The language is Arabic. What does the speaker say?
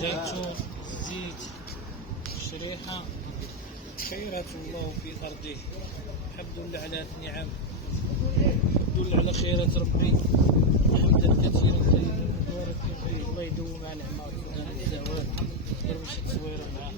زيتون، زيت، شريحة. خيرات الله في أرضه. الحمد لله على هذه النعم، الحمد لله على خيرات ربي، حمدا كثيرا طيبا مباركا فيه. الله يدوم على نعمة ويرزقنا الزوال، غير ماشي تصويره معاه.